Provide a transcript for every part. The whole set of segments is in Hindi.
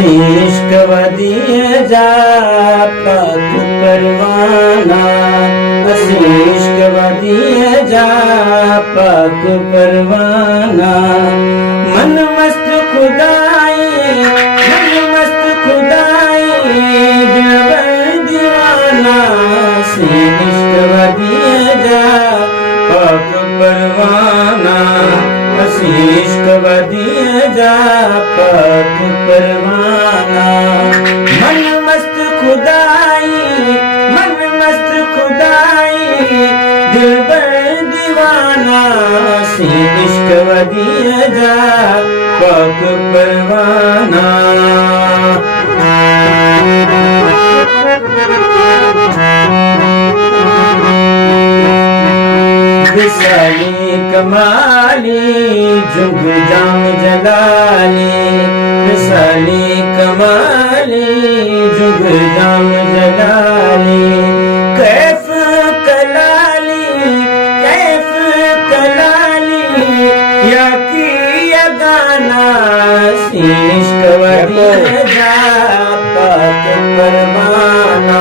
इश्क वदिए जा पाक परवाना, इश्क वदिए जा पाक परवाना। मन मस्त खुदाई, मन मस्त खुदाई, दिलबर दीवाना। इश्क वदिए जा पाक परवाना, इश्क वदिए जा पाक परवाना। मन मस्त खुदाई, मन मस्त खुदाई, दिलबर दीवाना। इश्क वदिए जा पाक परवाना। विसाली कमाली जुग जाम जलाली, विसाली कमाली जुग जाम जलाली। कैफ कलाली, कैफ कलाली, या की या गाना। इश्क वदिए जा पाक परवाना,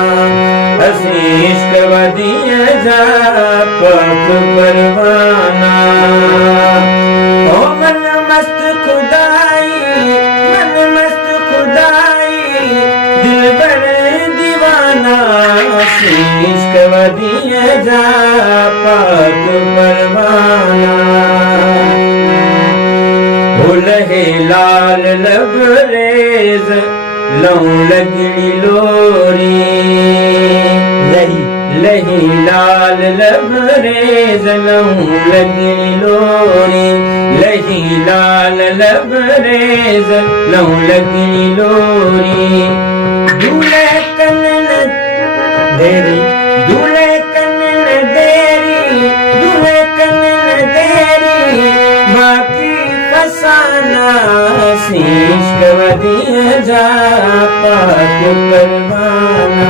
इश्क वदिए जा पाक परवाना। ओ मन मस्त खुदाई, मन मस्त खुदाई, दिलबर दीवाना। इश्क वदिए जा पाक परवाना। लहे लाल लबरेज लहू लगड़ी लोरी, लही लाल लबरेज लहू लगड़ी लोरी, लही लाल लबरेज लहू लगड़ी लोरी। दूल्हे कनन देरी, दूल्हे कनन देरी, दूल्हे कनन देरी, बाकी फसाना। इश्क वदिए जा पाक परवाना।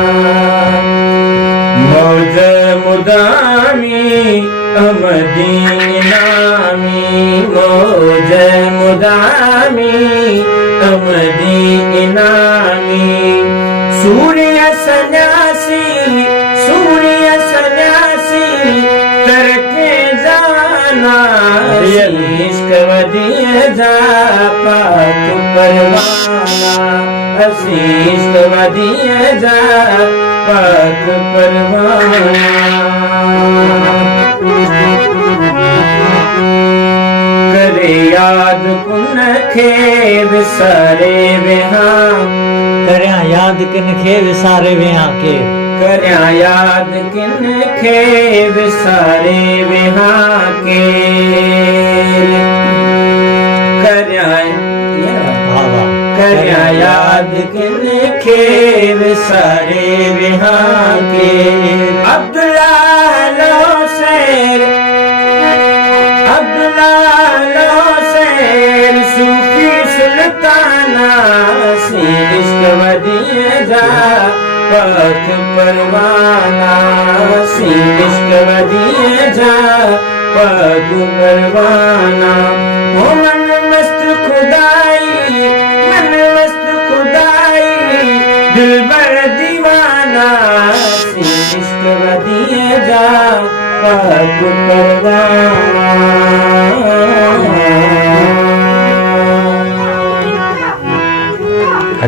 मौज मुदामी अहमदी नामी, मौज मुदामी अहमदी नामी। सूर्य सन्यासी, सूर्य सन्यासी, करके जाना। इश्क वदिए जा पाक परवाना, इश्क वदिए जा पाक परवाना। करे याद कुन खे विसारे विहां, करया याद किन खे विसारे विहां के। करया याद किन खे विसारे विहां के। करया याद किन खे विसारे विहां के। अब्दुल्ला लोसेर, अब्दुल्ला लोसेर, सूफी सुल्ताना। इश्क वदिए जा पाक परवाना, इश्क वदिए जा पाक परवाना। ओ मन मस्त खुदाई, मन मस्त खुदाई, दिलबर दीवाना। इश्क वदिए जा पाक परवाना।